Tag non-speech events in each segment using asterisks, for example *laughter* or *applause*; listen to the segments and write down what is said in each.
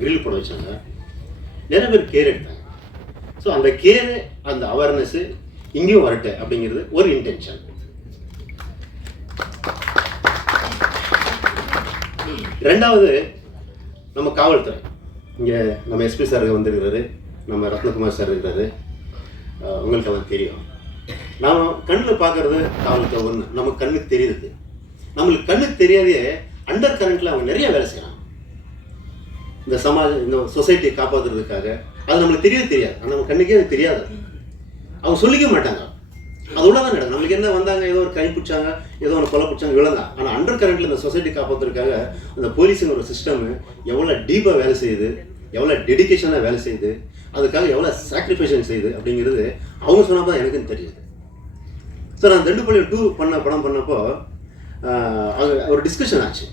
Grill போட வச்சாங்க. நிறைய பேர் கேர் எடுத்தாங்க. ஸோ அந்த கேர் அந்த அவேர்னஸ் இங்கேயும் வரட்டு அப்படிங்கிறது ஒரு இன்டென்ஷன் ரெண்டாவது நம்ம காவல்துறை. இங்கே நம்ம எஸ்பி சார் வந்திருக்கிறாரு. நம்ம ரத்னகுமார் சார் இருக்கிறாரு உங்களுக்கு அவன் தெரியும். நாம் கண்ணில் பார்க்குறது காவல்துறை ஒன்று நம்ம கண்ணுக்கு தெரியுது. நம்மளுக்கு கண்ணுக்கு தெரியாதே அண்டர் கரண்ட்டில் அவங்க நிறைய வேலை செய்யலாம் இந்த சமாஜ இந்த சொசைட்டியை காப்பாற்றுறதுக்காக அது நம்மளுக்கு தெரியவே தெரியாது. ஆனால் நம்ம கண்ணுக்கே அது தெரியாது. அவங்க சொல்லிக்க மாட்டாங்க. அது உள்ளதான் நடக்கும் நம்மளுக்கு என்ன வந்தாங்க? ஏதோ ஒரு கை பிடிச்சாங்க ஏதோ ஒரு கொலை பிடிச்சாங்க இவ்வளோதான் ஆனால் அண்டர் கரண்ட்டில் இந்த சொசைட்டி காப்பாற்றுறதுக்காக அந்த போலீஸுங்கிற ஒரு சிஸ்டம் எவ்வளோ டீப்பாக வேலை செய்யுது எவ்வளோ டெடிகேஷனாக வேலை செய்யுது அதுக்காக எவ்வளோ சாக்ரிஃபைஷன் செய்யுது அப்படிங்கிறது அவங்க சொன்னப்போ தான் எனக்கும் தெரியுது. ஸோ நான் தண்டுப்பள்ளி டூ பண்ண படம் பண்ணப்போ அது ஒரு டிஸ்கஷன் ஆச்சு.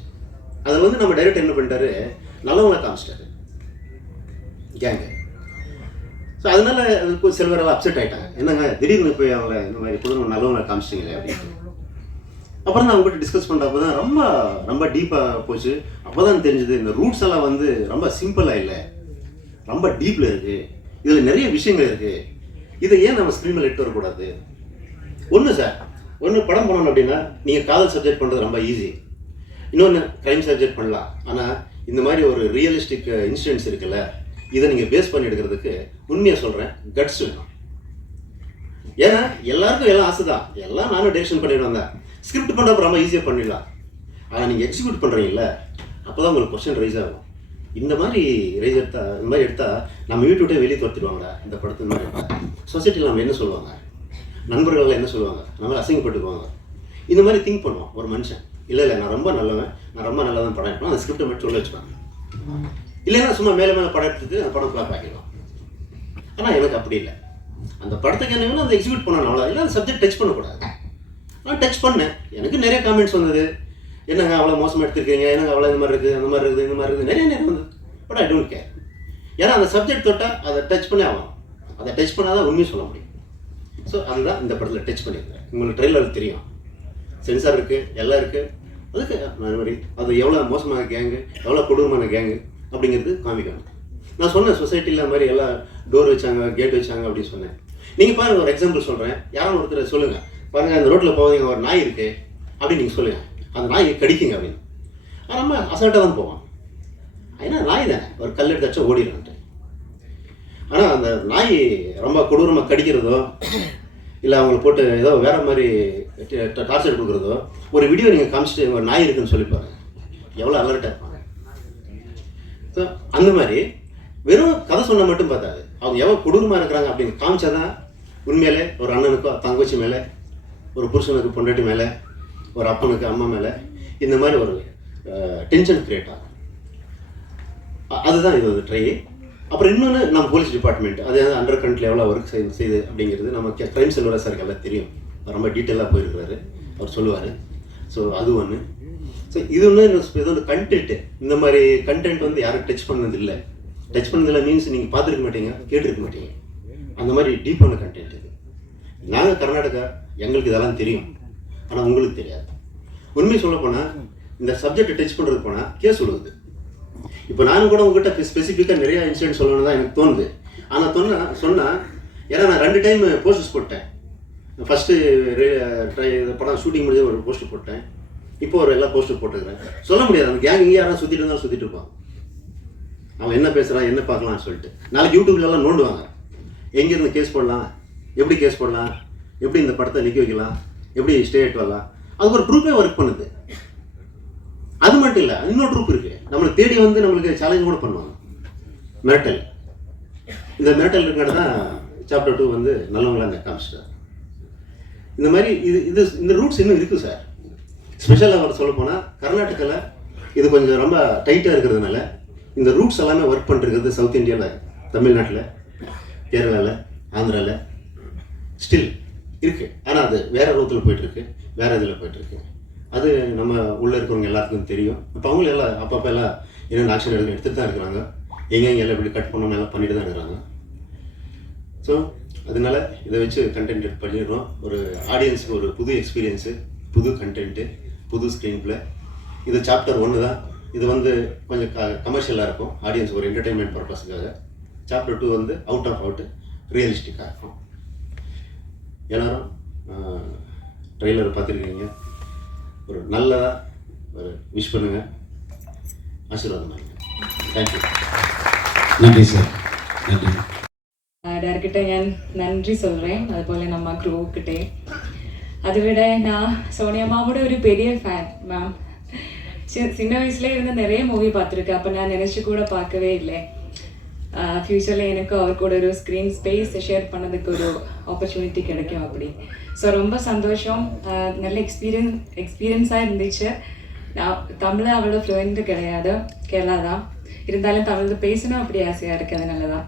அதில் வந்து நம்ம டைரக்டர் என்ன பண்ணிட்டாரு? நல்லவங்களை காமிச்சிட்டாரு. கேங்கு ஸோ அதனால அதுக்கு சில பேர் அப்செட் ஆகிட்டாங்க என்னங்க திடீர்னு போய் அவங்கள இந்த மாதிரி குடும்பம் நல்லவங்களை காமிச்சிட்டீங்களே அப்படின்ட்டு. அப்புறம் நான் அவங்ககிட்ட டிஸ்கஸ் பண்ணுறப்ப தான் ரொம்ப ரொம்ப டீப்பாக போச்சு. அப்போ தான் தெரிஞ்சது இந்த ரூட்ஸ் எல்லாம் வந்து ரொம்ப சிம்பிளாக இல்லை. ரொம்ப டீப்பில் இருக்குது இதில் நிறைய விஷயங்கள் இருக்குது இதை ஏன் நம்ம ஸ்க்ரீனில் எடுத்து வரக்கூடாது? ஒன்று சார் ஒன்று படம் பண்ணணும் அப்படின்னா நீங்கள் காதல் சப்ஜெக்ட் பண்ணுறது ரொம்ப ஈஸி இன்னொன்று க்ரைம் சப்ஜெக்ட் பண்ணலாம். ஆனால் இந்த மாதிரி ஒரு ரியலிஸ்டிக் இன்சிடென்ட்ஸ் இருக்குல்ல இதை நீங்கள் பேஸ் பண்ணி எடுக்கிறதுக்கு உண்மையாக சொல்கிறேன் கட்ஸ் வேணும் ஏன்னா எல்லாருக்கும் எல்லாம் ஆசை தான் எல்லாம் நானும் டெக்ஷன் பண்ணிட்டு வந்தேன். ஸ்கிரிப்ட் பண்ணுறப்ப ரொம்ப ஈஸியாக பண்ணிடலாம். ஆனால் நீங்கள் எக்ஸிக்யூட் பண்ணுறீங்கல்ல அப்போ தான் உங்களுக்கு கொஸ்டின் ரைஸ் ஆகும். இந்த மாதிரி ரைஸ் எடுத்தா இந்த மாதிரி எடுத்தால் நம்ம வீட்டு வெளியே துரத்திடுவாங்க இந்த படத்து மாதிரி. சொசைட்டியில் நம்ம என்ன சொல்லுவாங்க? நண்பர்கள் என்ன சொல்லுவாங்க? நம்ம அசிங்கப்பட்டுக்குவாங்க இந்த மாதிரி திங்க் பண்ணுவோம் ஒரு மனுஷன். இல்லை இல்லை நான் ரொம்ப நல்லவன். நான் ரொம்ப தான் படம் எடுக்கணும். அந்த ஸ்கிரிப்டை மட்டும் சொல்ல வச்சுப்பாங்க இல்லைன்னா சும்மா மேலே மேலே படம் எடுத்துட்டு அந்த படம் ஃப்ளாப் ஆகிடும் ஆனால் எனக்கு அப்படி இல்லை. அந்த படத்துக்கு என்ன வேணும் அதை எக்ஸிக்யூட் பண்ணணும் அவ்வளோ இல்லை அந்த சப்ஜெக்ட் டச் பண்ணக்கூடாது. நான் டச் பண்ணேன். எனக்கு நிறைய காமெண்ட்ஸ் வந்தது. என்னங்க அவ்வளோ மோசமாக எடுத்துருக்கீங்க? என்னங்க அவ்வளோ இந்த மாதிரி இருக்குது அந்த மாதிரி இருக்குது இந்த மாதிரி இருக்குது. நிறைய நேரம் வந்தது. பட் ஐ டோன்ட் கேர் ஏன்னா அந்த சப்ஜெக்ட் தொட்டால் அதை டச் பண்ணி ஆகணும். அதை டச் பண்ணால் தான் உண்மையை சொல்ல முடியும். ஸோ அதுதான் இந்த படத்தில் டச் பண்ணியிருக்கேன். உங்களுக்கு ட்ரெயிலர் தெரியும். சென்சார் இருக்குது எல்லாம் இருக்குது அதுக்கு மறுபடி மாதிரி அது எவ்வளோ மோசமான கேங்கு எவ்வளோ கொடூரமான கேங்கு அப்படிங்கிறது காமிக்கணும். நான் சொன்னேன் சொசைட்டியில் மாதிரி எல்லாம் டோர் வச்சாங்க கேட் வச்சாங்க அப்படின்னு சொன்னேன். நீங்கள் பாருங்கள் ஒரு எக்ஸாம்பிள் சொல்கிறேன் யாரும் ஒருத்தர் சொல்லுங்கள் பாருங்கள் அந்த ரோட்டில் போவீங்க ஒரு நாய் இருக்குது அப்படின்னு நீங்கள் சொல்லுங்கள் அந்த நாய் கடிக்குங்க அப்படின்னு. நம்ம அசால்ட்டாக தான் போவோம் ஏன்னா நாய் தானே. ஒரு கல் எடுத்தாச்சும் ஓடிடுறான்ட்டு ஆனால் அந்த நாய் ரொம்ப கொடூரமாக கடிக்கிறதோ இல்லை அவங்களை போட்டு ஏதோ வேற மாதிரி டார்ச்சர் கொடுக்குறதோ ஒரு வீடியோ நீங்கள் காமிச்சிட்டு ஒரு நாய் இருக்குன்னு சொல்லி எவ்வளோ அலர்ட்டாக இருப்பாங்க. ஸோ அந்த மாதிரி வெறும் கதை சொன்ன மட்டும் பார்த்தாது. அவங்க எவ்வளோ கொடூரமாக இருக்கிறாங்க அப்படின்னு காமிச்சாதான் உண்மையிலே ஒரு அண்ணனுக்கோ தங்கச்சி மேலே ஒரு புருஷனுக்கு பொண்டாட்டி மேலே ஒரு அப்பனுக்கு அம்மா மேலே இந்த மாதிரி ஒரு டென்ஷன் கிரியேட் ஆகும். அதுதான் இது ட்ரை அப்புறம் இன்னொன்று நம்ம போலீஸ் டிபார்ட்மெண்ட் அது அண்டர் கண்ட்ரில் எவ்வளோ ஒர்க் செய்து செய்யுது அப்படிங்கிறது நம்ம கிரைம் செல்வரா சாருக்கு எல்லாம் தெரியும். ரொம்ப டீட்டெயிலாக போயிருக்கிறாரு. அவர் சொல்லுவார். ஸோ அது ஒன்று ஸோ இது ஒன்று இது ஒன்று கண்டென்ட்டு இந்த மாதிரி கண்டென்ட் வந்து யாரும் டச் பண்ணது இல்லை டச் பண்ணதில்லை மீன்ஸ் நீங்கள் பார்த்துருக்க மாட்டீங்க கேட்டிருக்க மாட்டீங்க. அந்த மாதிரி டீப்பான கண்டென்ட் இது. நாங்கள் கர்நாடகா எங்களுக்கு இதெல்லாம் தெரியும். ஆனால் உங்களுக்கு தெரியாது. உண்மை சொல்ல போனால் இந்த சப்ஜெக்டை டச் பண்ணுறது போனால் கேஸ் விடுவது இப்போ நானும் கூட உங்ககிட்ட ஸ்பெசிஃபிக்காக நிறைய இன்சிடென்ட் சொல்லணும்னு தான் எனக்கு தோணுது. ஆனால் சொன்னா சொன்னால் ஏன்னா நான் ரெண்டு டைம் போஸ்டர்ஸ் போட்டேன். ஃபஸ்ட்டு ட்ரை படம் ஷூட்டிங் முடிஞ்ச ஒரு போஸ்டர் போட்டேன். இப்போ ஒரு எல்லா போஸ்டர் போட்டுக்கிறேன். சொல்ல முடியாது. அந்த கேங் இங்கே யாரும் சுற்றிட்டு இருந்தாலும் சுற்றிட்டு இருப்பான். அவன் என்ன பேசுகிறான் என்ன பார்க்கலாம்னு சொல்லிட்டு. நாளைக்கு யூடியூப்லலாம் நோண்டுவாங்க எங்கேருந்து கேஸ் போடலாம்? எப்படி கேஸ் போடலாம்? எப்படி இந்த படத்தை நிற்க வைக்கலாம்? எப்படி ஸ்டேட் வரலாம்? அதுக்கு ஒரு குரூப்பே ஒர்க் பண்ணுது. அது மட்டும் இல்லை இன்னொரு குரூப் இருக்கு. நம்மளை தேடி வந்து நம்மளுக்கு சேலஞ்ச் கூட பண்ணுவாங்க. மிரட்டல். இந்த மிரட்டல் இருக்கிறது தான் சாப்டர் டூ வந்து நல்லவங்களா இந்த காமிச்சிட்டார். இந்த மாதிரி இது இது இந்த ரூட்ஸ் இன்னும் இருக்குது சார் ஸ்பெஷலாக அவர் சொல்ல போனால் கர்நாடகாவில் இது கொஞ்சம் ரொம்ப டைட்டாக இருக்கிறதுனால இந்த ரூட்ஸ் எல்லாமே ஒர்க் பண்ணிருக்கிறது சவுத் இந்தியாவில் தமிழ்நாட்டில் கேரளாவில் ஆந்திராவில் ஸ்டில் இருக்குது ஆனால் அது வேறு ரூத்தில் போயிட்டுருக்கு வேறு இதில் போயிட்டுருக்கு அது நம்ம உள்ளே இருக்கிறவங்க எல்லாத்துக்கும் தெரியும். இப்போ அவங்களும் எல்லாம் அப்பப்போ எல்லாம் என்னென்ன ஆக்ஷன் எடுத்து எடுத்துகிட்டு தான் இருக்கிறாங்க. எங்கெங்கே எல்லாம் இப்படி கட் பண்ணணும் எல்லாம் பண்ணிட்டு தான் இருக்கிறாங்க. ஸோ அதனால இதை வச்சு கண்டென்ட் பண்ணிடுறோம். ஒரு ஆடியன்ஸுக்கு ஒரு புது எக்ஸ்பீரியன்ஸு புது கண்டென்ட்டு புது ஸ்க்ரீன் பிளே இது சாப்டர் ஒன்று தான். இது வந்து கொஞ்சம் க கமர்ஷியலாக இருக்கும். ஆடியன்ஸ் ஒரு என்டர்டைன்மெண்ட் பர்பஸுக்காக சாப்டர் டூ வந்து அவுட் ஆஃப் அவுட் ரியலிஸ்டிக்காக இருக்கும். எல்லாரும் ட்ரெய்லர் பார்த்துருக்கீங்க. ஒரு நல்லதாக ஒரு விஷ் பண்ணுங்கள் ஆசீர்வாதம் பண்ணுங்க தேங்க்யூ நன்றி சார் நன்றி ഡയറക്ടർ ഞാൻ നന്ദി சொல்கிறேன் അതുപോലെ நம்ம ക്രൂക്കിട്ടേ அதுவிட நான் சோனியம்மாவோட ஒரு பெரிய ஃபேன் மேம் சின்ன வயசுல இருந்து நிறைய மூவி பார்த்துருக்கேன் அப்போ நான் நினச்சி கூட பார்க்கவே இல்லை ஃப்யூச்சரில் எனக்கு அவர் கூட ஒரு ஸ்க்ரீன் ஸ்பேஸ் ஷேர் பண்ணதுக்கு ஒரு ஆப்பர்ச்சுனிட்டி கிடைக்கும் அப்படி ஸோ ரொம்ப சந்தோஷம் நல்ல எக்ஸ்பீரியன்ஸ் எக்ஸ்பீரியன்ஸாக இருந்துச்சு நான் தமிழ் அவ்வளோ ஃப்ளூயண்ட் கிடையாது கேரளா தான் இருந்தாலும் தமிழ் பேசணும் அப்படி ஆசையாக இருக்குது அதனால தான்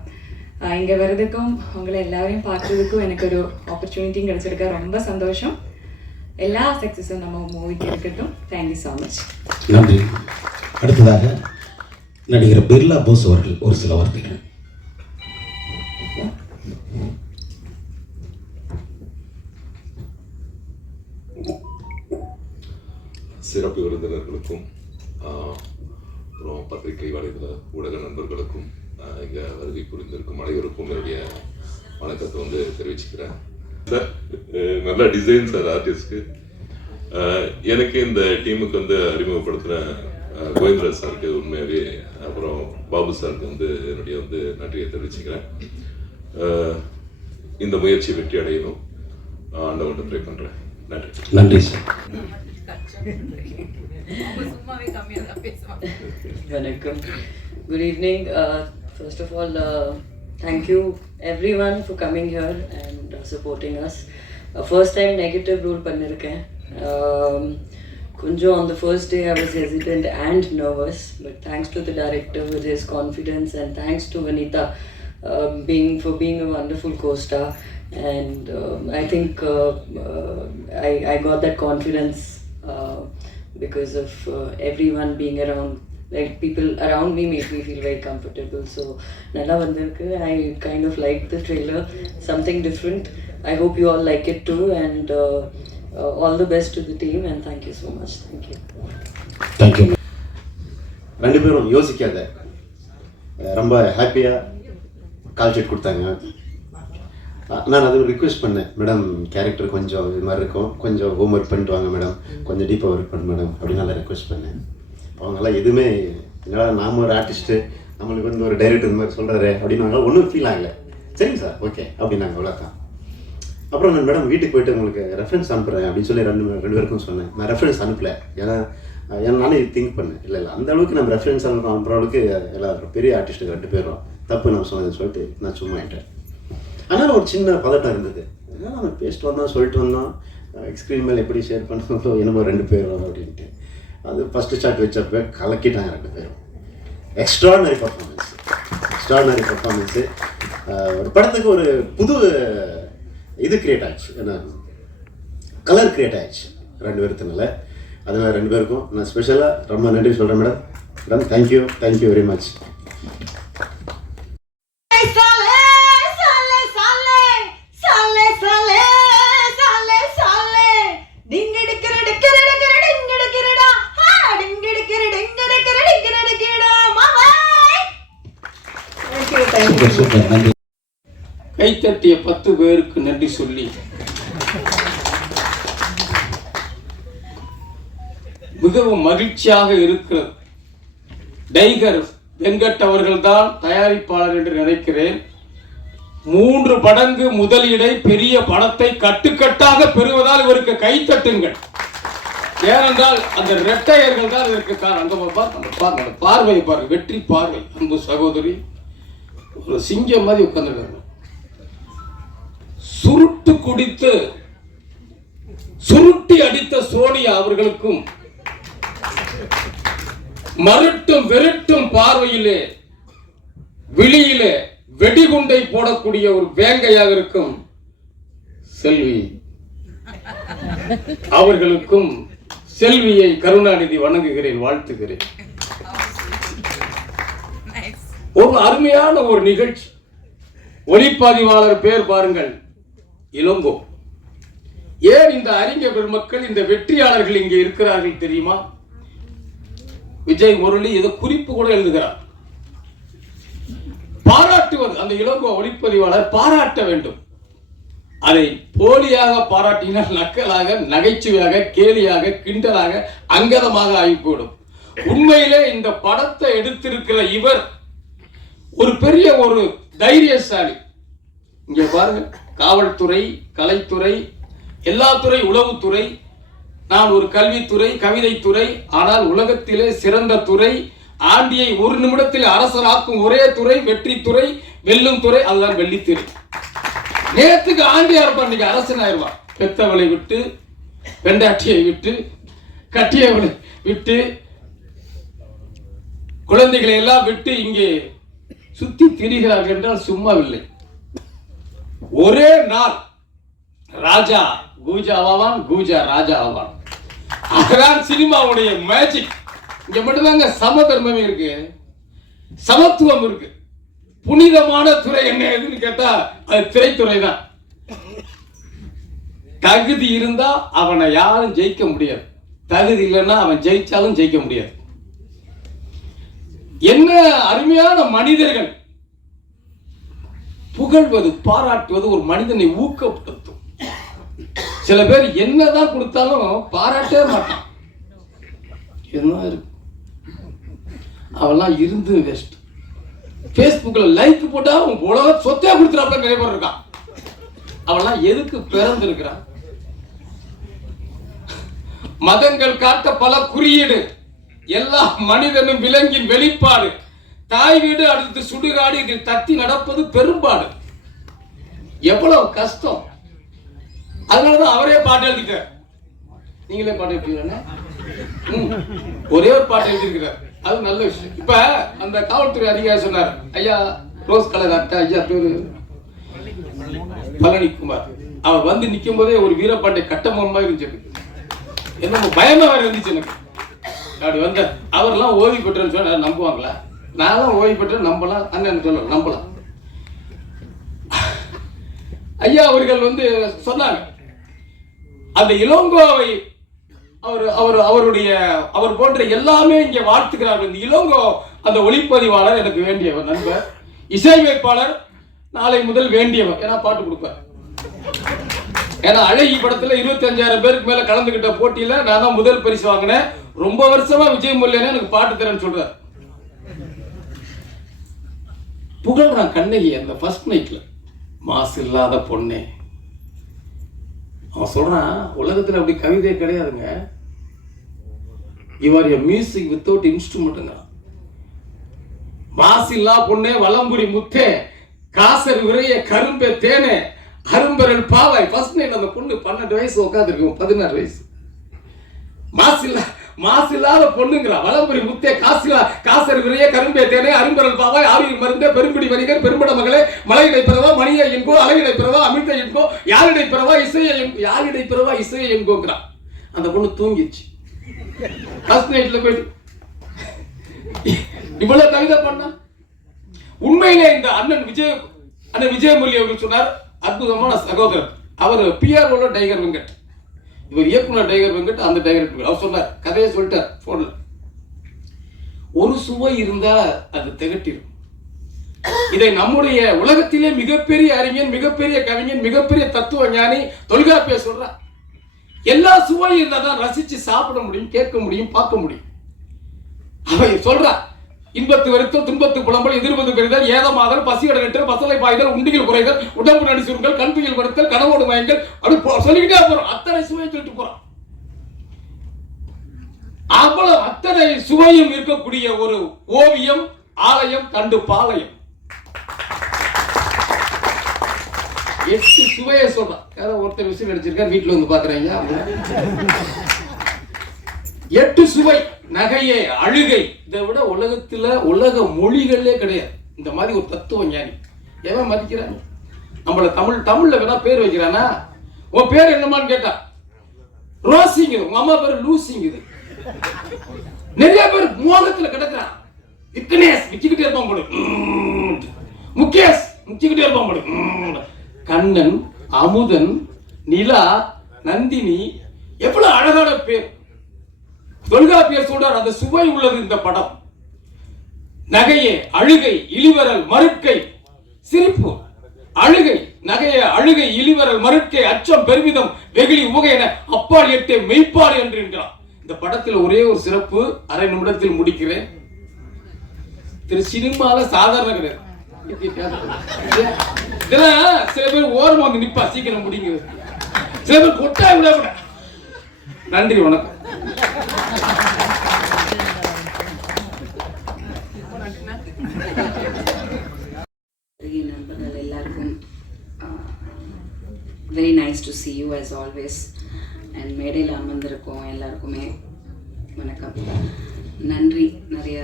இங்கே வர்றதுக்கும் உங்களை எல்லாரையும் பார்க்குறதுக்கும் எனக்கு ஒரு ஆப்பர்ச்சுனிட்டியும் கிடைச்சிருக்க ரொம்ப சந்தோஷம் எல்லா சக்ஸஸும் நம்ம மூவிக்கு இருக்கட்டும் தேங்க்யூ ஸோ மச் நன்றி அடுத்ததாக நடிகர் பிர்லா போஸ் அவர்கள் ஒரு சில வார்த்தைகள். சிறப்பு விருந்தினர்களுக்கும் அப்புறம் பத்திரிகை வலைதள ஊடக நண்பர்களுக்கும் இங்கே வருகை புரிந்திருக்கும் அனைவருக்கும் என்னுடைய வணக்கத்தை வந்து தெரிவிச்சுக்கிறேன். சார் நல்ல டிசைன் சார் ஆர்டிஸ்ட்க்கு எனக்கு இந்த டீமுக்கு வந்து அறிமுகப்படுத்தின கோவிந்தராஜ் சாருக்கு உண்மையாகவே அப்புறம் பாபு சாருக்கு வந்து என்னுடைய வந்து நன்றியை தெரிவிச்சுக்கிறேன் இந்த முயற்சி வெற்றி அடையணும் ஆண்டவன் ப்ரே பண்ணுறேன் நன்றி நன்றி sir Vanakkam. Good evening. Uh, first of all, uh, thank you everyone for coming here and uh, supporting us. Uh, first Kunjo, on the first day, I was hesitant and nervous, but thanks to the director with his confidence and thanks to Vanita uh, being for being a wonderful co-star, and um, I think uh, uh, I, I got that confidence uh, because of uh, everyone being around. Like people around me made me feel very comfortable. So Nala Vandarkar, I kind of liked the trailer, something different. I hope you all like it too, and. Uh, uh, all the best to the team and thank you so much. Thank you. Thank you ரெண்டு பேரும் யோசிக்காத. ரொம்ப ஹாப்பியாக call sheet கொடுத்தாங்க. நான் அது request பண்ணேன். Madam character கொஞ்சம் இது மாதிரி இருக்கும். கொஞ்சம் ஹோம் ஒர்க் பண்ணிட்டு வாங்க மேடம் கொஞ்சம் டீப்பாக ஒர்க் பண்ணு மேடம் அப்படின்னு நல்லா ரிக்வெஸ்ட் பண்ணேன். அவங்கெல்லாம் எதுவுமே என்னடா நாம ஒரு ஆர்டிஸ்ட்டு நம்மளுக்கு வந்து ஒரு டைரக்டர் இந்த மாதிரி சொல்கிறாரு அப்படின்னு ஒன்றும் ஃபீல் ஆகலை. சரிங்க சார் ஓகே அப்படின்னாங்க அவ்வளோதான் அப்புறம் நான் மேடம் வீட்டுக்கு போயிட்டு உங்களுக்கு ரெஃபரன்ஸ் அனுப்புகிறேன் அப்படின்னு சொல்லி ரெண்டு ரெண்டு பேருக்கும் சொன்னேன். நான் ரெஃபரன்ஸ் அனுப்பல. ஏன்னா அஹ், ஏன்னா நானே திங்க் பண்ணேன். இல்லை இல்லை. அந்த அளவுக்கு நம்ம ரெஃபரன்ஸ் அனுப்புற அனுப்புகிற அளவுக்கு எல்லாரும் பெரிய ஆர்டிஸ்ட்டுக்கு ரெண்டு பேரும் தப்பு நம்ம சொன்னது சொல்லிட்டு நான் சும்மா ஆயிட்டேன். ஆனால் ஒரு சின்ன பதட்டம் இருந்தது. ஏன்னா நம்ம பேசிட்டு வந்தோம் சொல்லிட்டு வந்தோம் ஸ்க்ரீன் மேலே எப்படி ஷேர் பண்ணணும் என்னமோ ரெண்டு பேரும் அப்படின்ட்டு. அது ஃபஸ்ட்டு ஷாட் வச்சப்ப கலக்கிட்டாங்க ரெண்டு பேரும். எக்ஸ்ட்ரானரி பர்ஃபார்மன்ஸ் எக்ஸ்ட்ரானரி பர்ஃபார்மன்ஸு ஒரு படத்துக்கு ஒரு புது இது கிரியேட் ஆச்சு. என்ன? கலர் கிரியேட் ஆயிடுச்சு ரெண்டு பேர்த்துனால அதனால் ரெண்டு பேருக்கும் நான் ஸ்பெஷலாக ரொம்ப நன்றி சொல்கிறேன் madam madam thank you thank you very much Sale, sale, கைத்தட்டிய பத்து பேருக்கு நன்றி சொல்லி. மிகவும் மகிழ்ச்சியாக இருக்கிறது. டைகர் வெங்கட் அவர்கள்தான் தயாரிப்பாளர் என்று நினைக்கிறேன். மூன்று மடங்கு முதலீடை பெரிய படத்தை கட்டுக்கட்டாக பெறுவதால் இவருக்கு கைத்தட்டுங்கள் ஏனென்றால் அந்த ரெட்டையர்கள் தான் இதற்கு காரணம். அந்த பாருங்க அந்த பார்வையை பாருங்க வெற்றி பார்வை. அன்பு சகோதரி ஒரு சிங்கம் மாதிரி உட்கார்ந்துருக்காங்க சுருட்டு குடித்து சுருட்டி அடித்த சோனியா அவர்களுக்கும் மருட்டும் விரட்டும் பார்வையிலே விழியிலே வெடிகுண்டை போடக்கூடிய ஒரு வேங்கையாக இருக்கும் செல்வி. அவர்களுக்கும் செல்வியை கருணாநிதி வணங்குகிறேன் வாழ்த்துகிறேன். ஒரு அருமையான ஒரு நிகழ்ச்சி. ஒளிப்பதிவாளர் பேர் பாருங்கள். இளங்கோ. ஏன் இந்த அறிஞர் பெருமக்கள் இந்த வெற்றியாளர்கள் இங்கே இருக்கிறார்கள் தெரியுமா? விஜய் முரளி ஏதோ குறிப்பு கூட எழுதுகிறார். பாராட்டுவது அந்த இளங்கோ ஒளிப்பதிவாளர் பாராட்ட வேண்டும். அதை போலியாக பாராட்டினால் நக்கலாக நகைச்சுவையாக கேலியாக கிண்டலாக அங்கதமாக ஆகிவிடும் உண்மையிலே இந்த படத்தை எடுத்திருக்கிற இவர் ஒரு பெரிய ஒரு தைரியசாலி. இங்கே பாருங்க காவல்துறை கலைத்துறை எல்லா துறை உளவுத்துறை நான் ஒரு கல்வித்துறை கவிதைத்துறை ஆனால் உலகத்திலே சிறந்த துறை ஆண்டியை ஒரு நிமிடத்தில் அரசராக்கும் ஒரே துறை வெற்றித்துறை வெல்லும் துறை அதுதான் வெள்ளித்துறை நேரத்துக்கு ஆண்டியார் பண்ணிக்க அரசன் ஆயிடுவான் பெத்தவளை விட்டு பெண்டாட்டியை விட்டு கட்டியவளை விட்டு குழந்தைகளை எல்லாம் விட்டு இங்கே சுத்தி திரிகிறார்கள் என்றால் சும்மாவில்லை ஒரே நாள் ராஜா கூஜா ஆவான் கூஜா ராஜா ஆவான். அதுதான் சினிமாவுடைய மேஜிக் இங்க மட்டும்தாங்க சமதர்மமே இருக்கு. சமத்துவம் இருக்கு. புனிதமான துறை என்ன எதுன்னு கேட்டா அது திரைத்துறை தான் தகுதி இருந்தா அவனை யாரும் ஜெயிக்க முடியாது. தகுதி இல்லைன்னா அவன் ஜெயிச்சாலும் ஜெயிக்க முடியாது. என்ன அருமையான மனிதர்கள். புகழ்வது பாராட்டுவது ஒரு மனிதனை ஊக்கப்படுத்தும். சில பேர் என்னதான் கொடுத்தாலும் பாராட்டவே மாட்டான். என்ன இருக்கு? அவெல்லாம் இருந்து வேஸ்ட் ஃபேஸ்புக்கில் லைக் போட்டா உங்க உலக சொத்தே கொடுத்துறாப்புல நிறைய பேர் இருக்கான். அவெல்லாம் எதுக்கு பிறந்திருக்கிறான்? மதங்கள் காட்ட பல குறியீடு. எல்லா மனிதனும் விலங்கின் வெளிப்பாடு. தாய் வீடு அடுத்து சுடுகாடு இதில் தத்தி நடப்பது பெரும்பாடு. எவ்வளவு கஷ்டம்? அதனாலதான் அவரே பாட்டு எழுதிட்டார். நீங்களே பாட்டு எழுதிக்கிறீங்களா ஒரே ஒரு பாட்டு எழுதியிருக்கிறார். அது நல்ல விஷயம். இப்ப அந்த காவல்துறை அதிகாரி சொன்னார் ஐயா ரோஸ் கலர் அட்டா ஐயா பேரு பழனிக்குமார். அவர் வந்து நிற்கும் போதே ஒரு வீரப்பாண்டை கட்ட மாதிரி இருந்துச்சு என்ன பயமா வேற இருந்துச்சு எனக்கு. அப்படி வந்த அவர்லாம் ஓய்வு பெற்றேன்னு சொன்னா நம்புவாங்களா? நான்லாம் ஓய்வு பெற்றேன் நம்பலாம். அண்ணன் சொல்லலாம் நம்பலாம். ஐயா அவர்கள் வந்து சொன்னாங்க. அந்த இளங்கோவை அவர் அவர் அவருடைய அவர் போன்ற எல்லாமே இங்கே வாழ்த்துக்கிறார்கள் இந்த இளங்கோ அந்த ஒளிப்பதிவாளர் எனக்கு வேண்டியவர் நண்பர். இசையமைப்பாளர் நாளை முதல் வேண்டியவர். ஏன்னா பாட்டு கொடுப்பார். ஏன்னா அழகி படத்தில் இருபத்தஞ்சாயிரம் பேருக்கு மேல கலந்துகிட்ட போட்டியில நான் தான் முதல் பரிசு வாங்கினேன். ரொம்ப வருஷமா விஜய் முல்லைன்னு எனக்கு பாட்டு தரேன்னு சொல்றார். புகழ்றான் கண்ணகி அந்த ஃபர்ஸ்ட் நைட்ல மாசு இல்லாத பொண்ணே. அவன் சொல்கிறான் உலகத்துல அப்படி கவிதை கிடையாதுங்க. இவர் மியூசிக் வித்தவுட் இன்ஸ்ட்ருமெண்ட்டுங்க இல்லா பொண்ணே வலம்புரி முத்தே காசர் விரைய கரும்பே தேனே அரும்பரல் பாவாய். ஃபர்ஸ்ட் நைட் அந்த பொண்ணு பன்னெண்டு வயசு உட்காந்துருக்கும் பதினாறு வயசு. மாசு இல்லாத பொண்ணுங்கிறா வளம்புரி முத்தே காசிலா காசர் விரைய கரும்பே தேனே அரும்பரல் பாவாய் ஆவியில் மருந்தே பெரும்பிடி வணிகர் பெரும்பட மகளே மலையிடை பிறவா மணியை என்போ அழகிடை பிறவா அமிர்த என்போ யாரிடை பிறவா இசையை யாரிடை பிறவா இசையை என்போங்கிறா அந்த பொண்ணு தூங்கிடுச்சு. ஃபர்ஸ்ட் நைட்ல போயிட்டு இவ்வளவு கவிதை பண்ணா? உண்மையிலே இந்த அண்ணன் விஜய் அண்ணன் விஜயமுரளி அவர்கள் சொன்னார் அற்புதமான சகோதரர். அவர் பிஆர்ஓல டைகர் வெங்கட். இவர் இயக்குனர் டைகர் வெங்கட் அந்த டைகர் அவர் சொன்னார் கதையை சொல்லிட்டார் போன்ல ஒரு சுவை இருந்தால் அது திகட்டிடும் இதை நம்முடைய உலகத்திலே மிகப்பெரிய அறிஞன் மிகப்பெரிய கவிஞன் மிகப்பெரிய தத்துவ ஞானி தொல்காப்பிய சொல்றார். எல்லா சுவையும் இருந்தால் தான் ரசிச்சு சாப்பிட முடியும் கேட்க முடியும் பார்க்க முடியும். அவன் சொல்றா இன்பத்து வெறுத்தல் துன்பத்து புலம்பல் எதிர்வது பெறுதல் ஏதமாதல் பசியோட நெட்டல் பசலை பாய்தல் உண்டிகள் குறைதல் உடம்பு நடிசுருங்கள் கண்துயில் படுத்தல் கனவோடு மயங்கள். அப்படி சொல்லிக்கிட்டே போறோம் அத்தனை சுவையை சொல்லிட்டு போறோம் அவ்வளவு அத்தனை சுவையும் இருக்கக்கூடிய ஒரு ஓவியம் ஆலயம் கண்டு பாளையம். எட்டு சுவையை சொல்றான் ஏதோ ஒருத்தர் விசில் அடிச்சிருக்கா வீட்டுல வந்து பாக்குறீங்க. எட்டு சுவை. நகையே அழுகை இதை விட உலகத்துல உலக மொழிகளே கிடையாது. இந்த மாதிரி ஒரு தத்துவ ஞானி. எவன் மதிக்கிறாங்க நம்மள தமிழ் தமிழ்ல வேணா பேர் வைக்கிறானா? உன் பேர் என்னமான்னு கேட்டா ரோசிங்குது உங்க அம்மா பேர் லூசிங்குது நிறைய பேர் மோகத்துல கிடக்குறான். விக்னேஷ் விச்சுக்கிட்டே இருப்பான் போடு முகேஷ் முச்சுக்கிட்டே இருப்பான் போடு கண்ணன் அமுதன் நிலா நந்தினி எவ்வளவு அழகான பேர். தொல்காப்பியர் சொல்றார் அந்த சுவை உள்ளது இந்த படம். நகையே அழுகை இழிவரல் மறுக்கை சிரிப்பு. அழுகை நகைய அழுகை இழிவரல் மறுக்கை அச்சம் பெருமிதம் வெகுளி உகை என அப்பால் எட்டே மெய்ப்பாடு என்று என்கிறார். இந்த படத்தில் ஒரே ஒரு சிறப்பு அரை நிமிடத்தில் முடிக்கிறேன். திரு சினிமால சாதாரண கிடையாது. இதெல்லாம் சில பேர் ஓரமா வந்து நிப்பா சீக்கிரம் முடிங்கிறது சில பேர் கொட்டாய் விட விட நன்றி வணக்கம். நண்பர்கள் எல்லாருக்கும் very nice to see you as always and மேடையில் அமர்ந்திருக்கோம் எல்லாருக்குமே வணக்கம். நன்றி நிறைய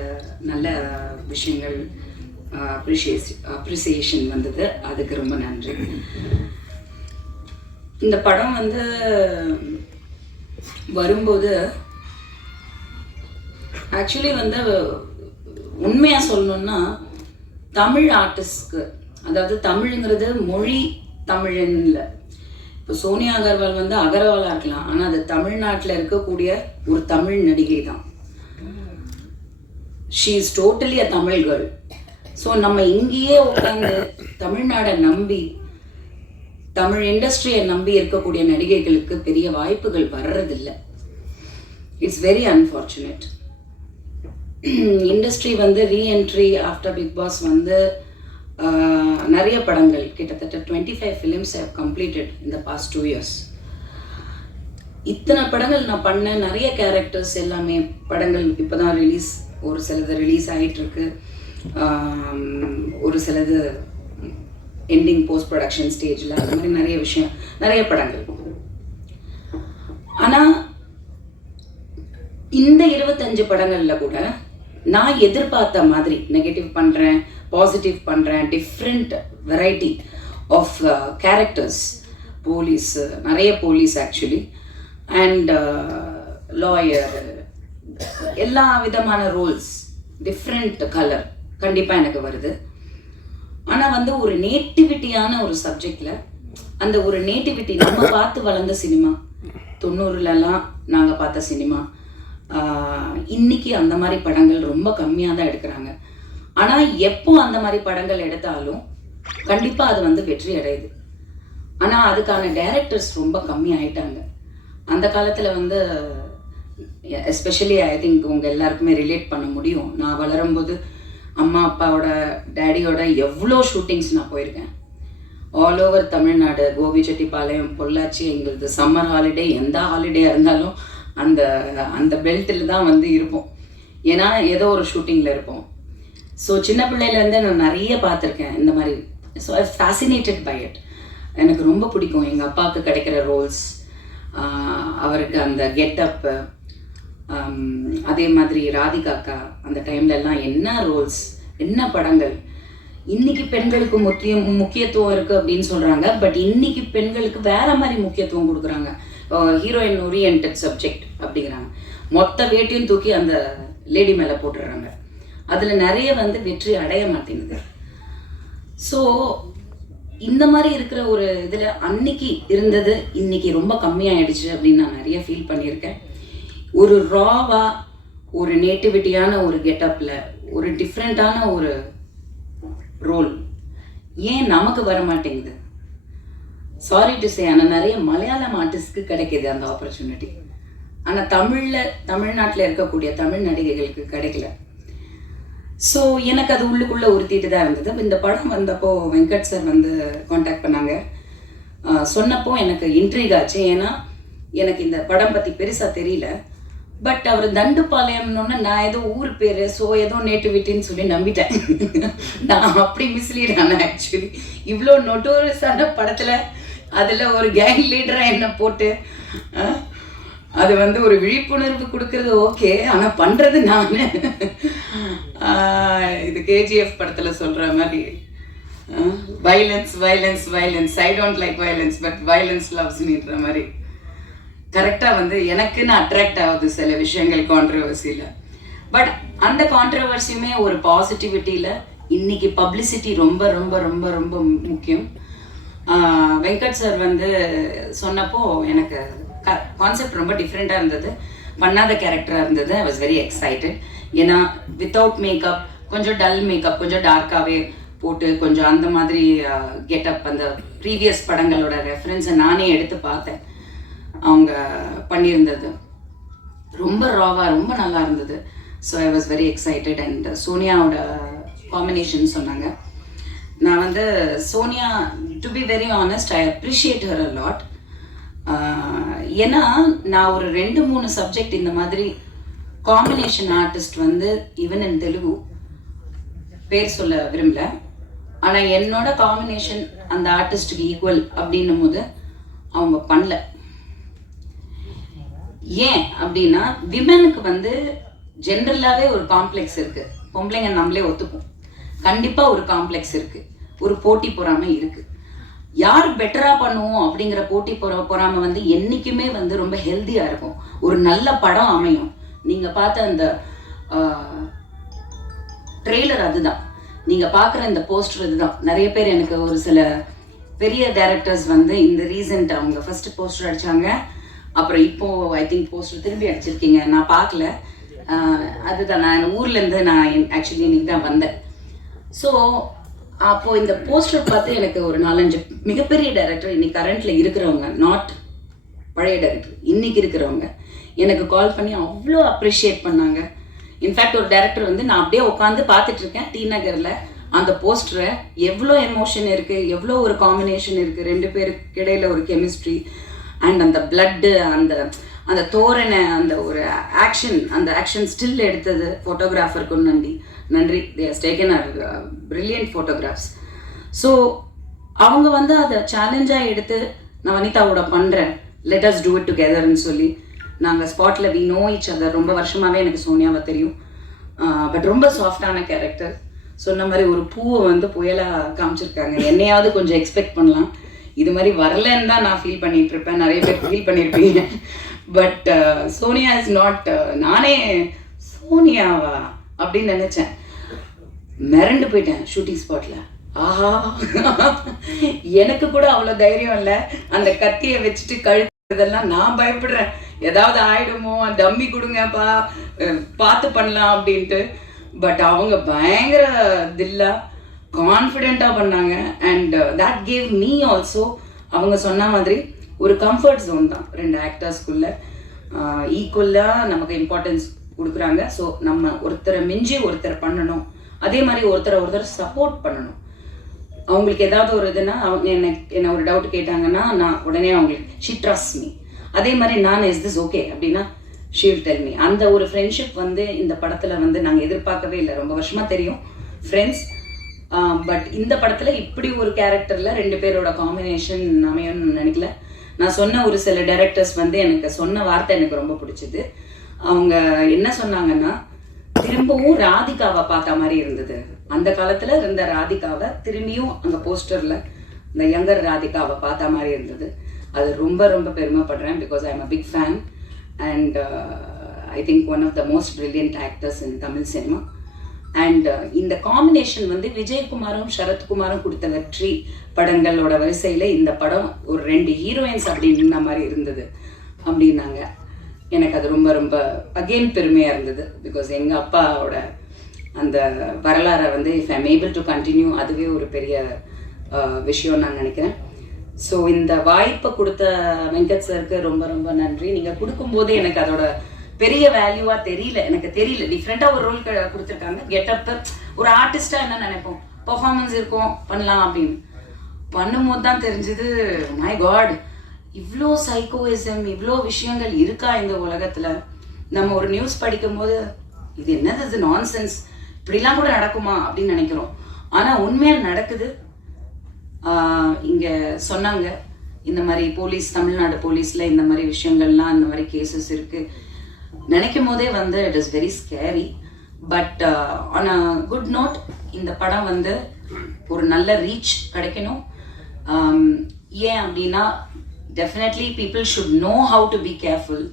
நல்ல விஷயங்கள் அப்ரிஷியேஷ் அப்ரிசியேஷன் வந்தது. அதுக்கு ரொம்ப நன்றி. இந்த படம் வந்து வரும்போது ஆக்சுவலி வந்து உண்மையாக சொல்லணும்னா தமிழ் ஆர்டிஸ்ட்க்கு அதாவது தமிழுங்கிறது மொழி தமிழன் இல்லை. இப்போ சோனியா அகர்வால் வந்து அகர்வாலாக இருக்கலாம் ஆனால் அது தமிழ்நாட்டில் இருக்கக்கூடிய ஒரு தமிழ் நடிகை தான். She is totally a Tamil girl so நம்ம இங்கேயே உட்காந்து தமிழ்நாடை நம்பி தமிழ் இண்டஸ்ட்ரியை நம்பி இருக்கக்கூடிய நடிகைகளுக்கு பெரிய வாய்ப்புகள் வர்றதில்லை. இட்ஸ் வெரி அன்ஃபார்ச்சுனேட் இண்டஸ்ட்ரி வந்து ரீஎன்ட்ரி ஆஃப்டர் பிக் பாஸ் வந்து நிறைய படங்கள். கிட்டத்தட்ட twenty five films have completed இந்த பாஸ்ட் டூ இயர்ஸ் இத்தனை படங்கள் நான் பண்ணேன் நிறைய கேரக்டர்ஸ் எல்லாமே படங்கள் இப்போ தான் ரிலீஸ் ஒரு சிலது ரிலீஸ் ஆகிட்டுருக்கு ஒரு சிலது எண்டிங் போஸ்ட் ப்ரொடக்ஷன் ஸ்டேஜில் அந்த மாதிரி நிறைய விஷயம் நிறைய படங்கள். ஆனால் இந்த இருபத்தஞ்சு படங்களில் கூட நான் எதிர்பார்த்த மாதிரி நெகட்டிவ் பண்ணுறேன் பாசிட்டிவ் பண்ணுறேன் different variety of characters police நிறைய போலீஸ் ஆக்சுவலி அண்ட் லாயர் எல்லா விதமான ரோல்ஸ் டிஃப்ரெண்ட் கலர் கண்டிப்பாக எனக்கு வருது. ஆனால் வந்து ஒரு நேட்டிவிட்டியான ஒரு சப்ஜெக்டில் அந்த ஒரு நேட்டிவிட்டி நம்ம *coughs* பார்த்து வளர்ந்த சினிமா. தொண்ணூறுலலாம் நாங்கள் பார்த்த சினிமா. இன்னைக்கு அந்த மாதிரி படங்கள் ரொம்ப கம்மியாக தான் எடுக்கிறாங்க. ஆனால் எப்போ அந்த மாதிரி படங்கள் எடுத்தாலும் கண்டிப்பாக அது வந்து வெற்றி அடையுது. ஆனால் அதுக்கான டைரக்டர்ஸ் ரொம்ப கம்மி ஆயிட்டாங்க. அந்த காலத்தில் வந்து எஸ்பெஷலி ஐ திங்க் உங்கள் எல்லாருக்குமே ரிலேட் பண்ண முடியும். நான் வளரும்போது அம்மா அப்பாவோட டேடியோட எவ்வளோ ஷூட்டிங்ஸ் நான் போயிருக்கேன். ஆல் ஓவர் தமிழ்நாடு கோபிச்செட்டிப்பாளையம் பொள்ளாச்சி எங்களது சம்மர் ஹாலிடே எந்த ஹாலிடேயாக இருந்தாலும் அந்த அந்த பெல்ட்டில் தான் வந்து இருப்போம். ஏன்னா ஏதோ ஒரு ஷூட்டிங்கில் இருப்போம். ஸோ சின்ன பிள்ளையிலேருந்தே நான் நிறைய பார்த்துருக்கேன் இந்த மாதிரி. So I fascinated by it எனக்கு ரொம்ப பிடிக்கும். எங்கள் அப்பாவுக்கு கிடைக்கிற ரோல்ஸ் அவருக்கு அந்த கெட்டப்பு அதே மாதிரி ராதிகாக்கா அந்த டைம்லலாம் என்ன ரோல்ஸ் என்ன படங்கள்? இன்னைக்கு பெண்களுக்கு முக்கியம் முக்கியத்துவம் இருக்குது அப்படின்னு சொல்கிறாங்க பட் இன்னைக்கு பெண்களுக்கு வேற மாதிரி முக்கியத்துவம் கொடுக்குறாங்க. ஹீரோயின் ஓரியன்ட் சப்ஜெக்ட் அப்படிங்கிறாங்க. மொத்த வேட்டையும் தூக்கி அந்த லேடி மேலே போட்டுடுறாங்க. அதில் நிறைய வந்து வெற்றி அடைய மாட்டேங்குது. ஸோ இந்த மாதிரி இருக்கிற ஒரு இதில் அன்னைக்கு இருந்தது இன்னைக்கு ரொம்ப கம்மியாயிடுச்சு அப்படின்னு நான் நிறைய ஃபீல் பண்ணியிருக்கேன். ஒரு ராவா ஒரு நேட்டிவிட்டியான ஒரு கெட்டப்பில் ஒரு டிஃப்ரெண்ட்டான ஒரு ரோல் ஏன் நமக்கு வர மாட்டேங்குது சாரி டு சே ஆனால் நிறைய மலையாளம் ஆர்டிஸ்ட்க்கு கிடைக்கிது அந்த ஆப்பர்ச்சுனிட்டி ஆனால் தமிழில் தமிழ்நாட்டில் இருக்கக்கூடிய தமிழ் நடிகைகளுக்கு கிடைக்கல. ஸோ எனக்கு அது உள்ளுக்குள்ளே உறுத்திட்டு தான் இருந்தது. இந்த படம் வந்தப்போ வெங்கட் சார் வந்து காண்டாக்ட் பண்ணாங்க. சொன்னப்போ எனக்கு இன்ட்ரிக் ஆச்சு. ஏன்னா எனக்கு இந்த படம் பற்றி பெருசாக தெரியல. பட் அவர் தண்டுப்பாளையம்னு நான் ஏதோ ஊர் பேர் ஸோ ஏதோ நேட்டிவிட்டின்னு சொல்லி நம்பிட்டேன். *laughs* நான் அப்படி மிஸ்லீட் ஆனேன் ஆக்சுவலி இவ்வளோ நொட்டோரியஸான படத்தில் அதில் ஒரு கேங் லீடராக என்ன போட்டு அது வந்து ஒரு விழிப்புணர்வு கொடுக்கறது ஓகே ஆனால் பண்ணுறது நான். இது கேஜிஎஃப் படத்தில் சொல்கிற மாதிரி violence violence violence I don't like violence but violence லவ்ஸ்ன்ற மாதிரி. கரெக்டாக வந்து எனக்குன்னு அட்ராக்ட் ஆகுது சில விஷயங்கள் கான்ட்ரவர்சியில் பட் அந்த கான்ட்ரவர்சியுமே ஒரு பாசிட்டிவிட்டியில் இன்னைக்கு பப்ளிசிட்டி ரொம்ப ரொம்ப ரொம்ப ரொம்ப முக்கியம். வெங்கட் சார் வந்து சொன்னப்போ எனக்கு கான்செப்ட் ரொம்ப டிஃப்ரெண்ட்டாக இருந்தது. பண்ணாத கேரக்டராக இருந்தது. ஐ வாஸ் வெரி எக்ஸைட்டட் ஏன்னா வித்தவுட் மேக்கப் கொஞ்சம் டல் மேக்கப் கொஞ்சம் டார்க்காகவே போட்டு கொஞ்சம் அந்த மாதிரி கெட்டப் அந்த ப்ரீவியஸ் படங்களோட ரெஃபரன்ஸை நானே எடுத்து பார்த்தேன். அவங்க பண்ணியிருந்தது. ரொம்ப ராவாக ரொம்ப நல்லா இருந்தது. So I was very excited and சோனியாவோட combination சொன்னாங்க. நான் வந்து Sonia to be very honest I appreciate her a lot ஏன்னா நான் ஒரு ரெண்டு மூணு சப்ஜெக்ட் இந்த மாதிரி காம்பினேஷன் ஆர்டிஸ்ட் வந்து ஈவன் இன் தெலுங்கு பேர் சொல்ல விரும்பல. ஆனால் என்னோட காம்பினேஷன் அந்த ஆர்டிஸ்ட்டுக்கு ஈக்குவல் அப்படின்னும் போது அவங்க பண்ணல. ஏன் அப்படின்னா விமனுக்கு வந்து ஜென்ரலாகவே ஒரு காம்ப்ளெக்ஸ் இருக்குது பொம்பளைங்க நம்மளே ஒத்துப்போம். கண்டிப்பாக ஒரு காம்ப்ளெக்ஸ் இருக்குது ஒரு போட்டி பொறாமை இருக்குது யார் பெட்டராக பண்ணுவோம் அப்படிங்கிற போட்டி பொற பொறாமை வந்து என்றைக்குமே வந்து ரொம்ப ஹெல்த்தியாக இருக்கும். ஒரு நல்ல படம் அமையும். நீங்கள் பார்த்த அந்த ட்ரெய்லர் அதுதான். நீங்கள் பார்க்குற இந்த போஸ்டர் இதுதான். நிறைய பேர் எனக்கு ஒரு சில பெரிய டேரக்டர்ஸ் வந்து இந்த ரீசெண்ட் அவங்க ஃபர்ஸ்ட் போஸ்டர் அடித்தாங்க அப்புறம் இப்போ ஐ திங்க் போஸ்டர் திரும்பி அடிச்சிருக்கீங்க. நான் பார்க்கல. அதுதான் நான் ஊர்ல இருந்து நான் ஆக்சுவலி இன்னைக்கு தான் வந்தேன். ஸோ அப்போ இந்த போஸ்டர் பார்த்து எனக்கு ஒரு நாலஞ்சு மிகப்பெரிய டைரக்டர் இன்னைக்கு கரண்ட்ல இருக்கிறவங்க நாட் பழைய டைரக்டர் இன்னைக்கு இருக்கிறவங்க எனக்கு கால் பண்ணி அவ்வளோ அப்ரிஷியேட் பண்ணாங்க. இன்ஃபேக்ட் ஒரு டைரக்டர் வந்து நான் அப்படியே உட்காந்து பார்த்துட்டு இருக்கேன் டி நகரில். அந்த போஸ்டரை எவ்வளோ எமோஷன் இருக்குது எவ்வளோ ஒரு காம்பினேஷன் இருக்குது ரெண்டு பேருக்கு இடையில ஒரு கெமிஸ்ட்ரி அண்ட் அந்த பிளட்டு அந்த அந்த தோரணை அந்த ஒரு ஆக்ஷன் அந்த ஆக்ஷன் ஸ்டில் எடுத்தது ஃபோட்டோகிராஃபருக்கும் நன்றி. நன்றி. They taken are brilliant photographs so அவங்க வந்து அதை சேலஞ்சாக எடுத்து நான் வனிதாவோட பண்ணுறேன் லெட் அஸ் டூ இட் டுகெதர்னு சொல்லி. நாங்கள் ஸ்பாட்டில் வி நோ இச் அதர் ரொம்ப வருஷமாகவே எனக்கு சோனியாவை தெரியும். பட் ரொம்ப சாஃப்டான கேரக்டர் சொன்ன மாதிரி ஒரு பூவை வந்து புயலாக காமிச்சிருக்காங்க. என்னையாவது கொஞ்சம் எக்ஸ்பெக்ட் பண்ணலாம். இது மாதிரி வரலன்னு தான் நான் ஃபீல் பண்ணிட்டு இருப்பேன் நிறைய பேர் ஃபீல் பண்ணியிருப்பீங்க but Sonia uh, is not uh, நானே சோனியாவா அப்படின்னு நினச்சேன். மிரண்டு போயிட்டேன் ஷூட்டிங் ஸ்பாட்ல ஆஹா. எனக்கு கூட அவ்வளோ தைரியம் இல்லை. அந்த கத்தியை வச்சுட்டு கழுத்ததெல்லாம் நான் பயப்படுறேன். ஏதாவது ஆயிடுமோ? டம்மி கொடுங்கப்பா. பார்த்து பண்ணலாம் அப்படின்ட்டு. பட் அவங்க பயங்கர தில்லா. கான்ஃபிடென்ட்டாக பண்ணாங்க. And that gave me also அவங்க சொன்ன மாதிரி ஒரு கம்ஃபர்ட் ஜோன் தான். ரெண்டு ஆக்டர்ஸ்குள்ள ஈக்குவலாக uh, நமக்கு இம்பார்ட்டன்ஸ் கொடுக்குறாங்க. ஸோ நம்ம ஒருத்தரை மிஞ்சி ஒருத்தர் பண்ணணும். அதே மாதிரி ஒருத்தரை ஒருத்தர் சப்போர்ட் பண்ணணும். அவங்களுக்கு ஏதாவது ஒரு இதுனா அவங்க என்ன என்ன ஒரு டவுட் கேட்டாங்கன்னா நான் உடனே அவங்களுக்கு ஷி ட்ரஸ் மீ அதே மாதிரி நான் இஸ் திஸ் ஓகே அப்படின்னா ஷீல் டெல் மீ அந்த ஒரு ஃப்ரெண்ட்ஷிப் வந்து இந்த படத்தில் வந்து நாங்கள் எதிர்பார்க்கவே இல்லை. ரொம்ப வருஷமாக தெரியும். ஃப்ரெண்ட்ஸ் Um, பட் இந்த படத்துல இப்படி ஒரு கேரக்டர்ல ரெண்டு பேரோட காம்பினேஷன் அமையும்னு நினைக்கல. நான் சொன்ன ஒரு சில டேரக்டர்ஸ் வந்து எனக்கு சொன்ன வார்த்தை எனக்கு ரொம்ப பிடிச்சது. அவங்க என்ன சொன்னாங்கன்னா திரும்பவும் ராதிகாவை பார்த்த மாதிரி இருந்தது. அந்த காலத்துல இருந்த ராதிகாவை திரும்பியும் அந்த போஸ்டர்ல இந்த யங்கர் ராதிகாவை பார்த்த மாதிரி இருந்தது. அது ரொம்ப ரொம்ப பெருமைப்படுறேன் because I am a big fan and I think one of the most brilliant actors in Tamil cinema and uh, இந்த காம்பினேஷன் வந்து விஜயகுமாரும் சரத்குமாரும் கொடுத்த வெற்றி படங்களோட வரிசையில இந்த படம் ஒரு ரெண்டு ஹீரோயின்ஸ் அப்படின்ன மாதிரி இருந்தது அப்படின்னாங்க. எனக்கு அது ரொம்ப ரொம்ப அகெயின் பெருமையா இருந்தது. பிகாஸ் எங்க அப்பாவோட அந்த வரலாறை வந்து if I'm able to continue அதுவே ஒரு பெரிய uh, விஷயம் நான் நினைக்கிறேன். ஸோ இந்த வாய்ப்பை கொடுத்த வெங்கட் சருக்கு ரொம்ப ரொம்ப நன்றி. நீங்கள் கொடுக்கும்போதே எனக்கு அதோட பெரிய வேல்யூவா தெரியல. எனக்கு தெரியல. டிஃப்ரெண்டா ஒரு ரோல் கொடுத்துருக்காங்க. கெட்டப் ஒரு ஆர்டிஸ்டா என்ன நினைப்போம்? பர்ஃபார்மன்ஸ் இருக்கும். பண்ணலாம் அப்படின்னு. பண்ணும்போது தான் தெரிஞ்சது மை காட் இவ்வளோ சைக்கோயிசம் இவ்வளோ விஷயங்கள் இருக்கா இந்த உலகத்துல? நம்ம ஒரு நியூஸ் படிக்கும்போது இது என்னது? இது நான்சென்ஸ் இப்படிலாம் கூட நடக்குமா? அப்படின்னு நினைக்கிறோம். ஆனா உண்மையா நடக்குது. இங்கே இங்க சொன்னாங்க. இந்த மாதிரி போலீஸ் தமிழ்நாடு போலீஸ்ல இந்த மாதிரி விஷயங்கள்லாம் இந்த மாதிரி கேசஸ் இருக்கு. நினைக்கும் போதே வந்து it is very scary but on a good note இந்த படம் வந்து ஒரு நல்ல ரீச் கிடைக்கணும். Um, ஏன் அப்படின்னா definitely people should know how to be careful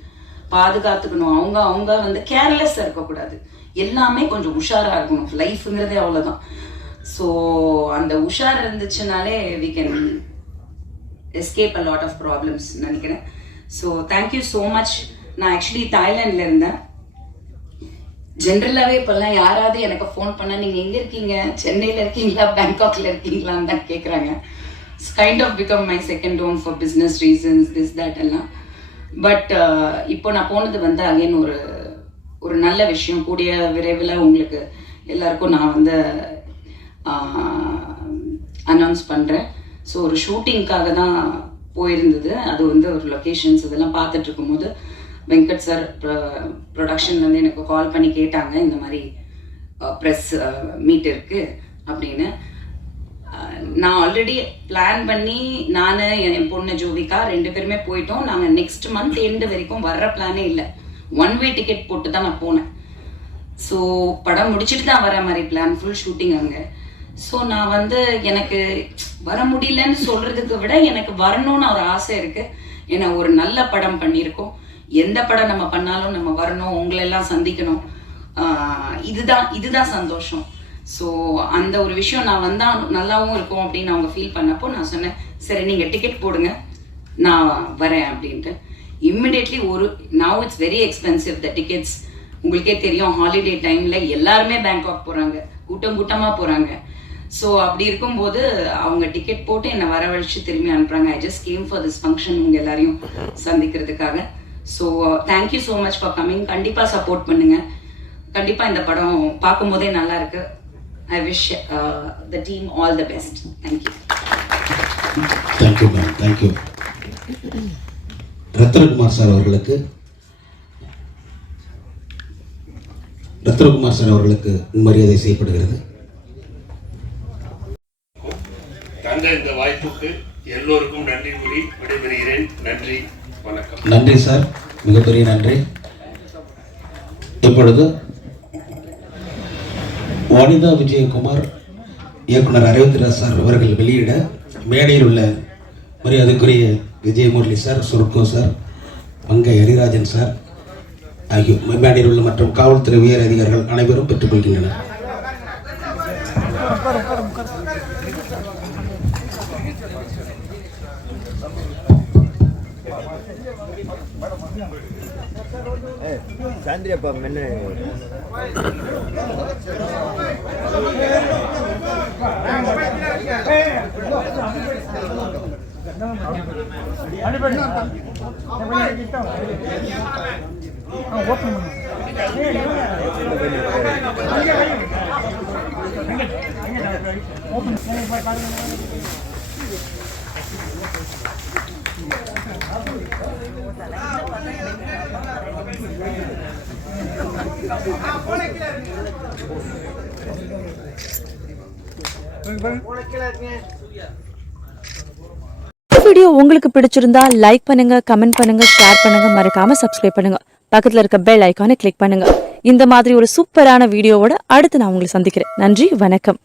பாதுகாத்துக்கணும். அவங்க அவங்க வந்து கேர்லெஸ்ஸாக இருக்கக்கூடாது. எல்லாமே கொஞ்சம் உஷாராக இருக்கணும். லைஃப்ங்கிறதே அவ்வளோதான் ஸோ அந்த உஷார் இருந்துச்சுனாலே we can escape a lot of problems நினைக்கிறேன். So thank you so much நான் ஆக்சுவலி தாய்லாண்டில் இருந்தேன். ஜென்ரலாகவே இப்போல்லாம் யாராவது எனக்கு ஃபோன் பண்ணால் நீங்கள் எங்கே இருக்கீங்க? சென்னையில் இருக்கீங்களா? பேங்காக்ல இருக்கீங்களான்னு தான் கேட்குறாங்க it's kind of become my second home for business reasons this that எல்லாம். பட் uh, இப்போ நான் போனது வந்து அகைன் ஒரு ஒரு நல்ல விஷயம். கூடிய விரைவில் உங்களுக்கு எல்லாருக்கும் நான் வந்து அனௌன்ஸ் பண்ணுறேன் ஸோ ஒரு ஷூட்டிங்க்காக தான் போயிருந்தது. அது வந்து ஒரு லொக்கேஷன்ஸ் இதெல்லாம் பார்த்துட்டு இருக்கும்போது வெங்கட் சார் ப்ரொடக்ஷன்லேருந்து எனக்கு கால் பண்ணி கேட்டாங்க இந்த மாதிரி ப்ரெஸ் மீட் இருக்குது அப்படின்னு. நான் ஆல்ரெடி பிளான் பண்ணி நான் என் பொண்ணு ஜோவிகா ரெண்டு பேருமே போயிட்டோம். நாங்கள் நெக்ஸ்ட் மந்த் எண்டு வரைக்கும் வர்ற பிளானே இல்லை. ஒன் வே டிக்கெட் போட்டு தான் நான் போனேன். ஸோ படம் முடிச்சுட்டு தான் வர மாதிரி பிளான் ஃபுல் ஷூட்டிங் அங்கே. ஸோ நான் வந்து எனக்கு வர முடியலன்னு சொல்கிறதுக்கு விட எனக்கு வரணும்னு ஒரு ஆசை இருக்குது ஏன்னா ஒரு நல்ல படம் பண்ணியிருக்கோம். எந்த படம் நம்ம பண்ணாலும் நம்ம வரணும் உங்களெல்லாம் சந்திக்கணும். இதுதான் இதுதான் சந்தோஷம். ஸோ அந்த ஒரு விஷயம் நான் வந்தா நல்லாவும் இருக்கும் அப்படின்னு அவங்க ஃபீல் பண்ணப்போ நான் சொன்னேன் சரி நீங்க டிக்கெட் போடுங்க நான் வரேன் அப்படின்ட்டு. இம்மிடியட்லி ஒரு now it's very expensive the tickets உங்களுக்கே தெரியும் ஹாலிடே டைம்ல எல்லாருமே பேங்காக் போறாங்க கூட்டம் கூட்டமா போறாங்க. ஸோ அப்படி இருக்கும்போது அவங்க டிக்கெட் போட்டு என்னை வரவழைச்சு திரும்பி அனுப்புறாங்க. I just came for this function உங்க எல்லாரையும் சந்திக்கிறதுக்காக. So thank you so much for coming கண்டிப்பா சப்போர்ட் பண்ணுங்க. கண்டிப்பா இந்த படம் பார்க்கும்போதே நல்லா இருக்கு. I wish the team all the best thank you thank you ma'am thank you Ratnakumar sir அவர்களுக்கு ரத்னகுமார் சார் அவர்களுக்கு மரியாதை செய்யப்படுகிறது. தந்த இந்த வாய்ப்புக்கு எல்லோருக்கும் நன்றி கூறி விடைபெறுகிறேன். நன்றி. வணக்கம். நன்றி சார். மிகப்பெரிய நன்றி. இப்பொழுது வனிதா விஜயகுமார் இயக்குனர் அரவிந்திரா சார் அவர்கள் வெளியிட மேடையில் உள்ள மரியாதைக்குரிய விஜயமுரளி சார் சுருக்கோ சார் மங்கை ஹரிராஜன் சார் ஆகிய மேடையில் உள்ள மற்றும் காவல்துறை உயர் அதிகாரிகள் அனைவரும் பெற்றுக்கொள்கின்றனர். சாந்திரியப்பா மென்னு ஓப்பன் வீடியோ உங்களுக்கு பிடிச்சிருந்தா லைக் பண்ணுங்க கமெண்ட் பண்ணுங்க ஷேர் பண்ணுங்க மறக்காம சப்ஸ்கிரைப் பண்ணுங்க. பக்கத்துல இருக்க பெல் ஐக்கானை கிளிக் பண்ணுங்க. இந்த மாதிரி ஒரு சூப்பரான வீடியோவோட அடுத்து நான் உங்களை சந்திக்கிறேன். நன்றி வணக்கம்.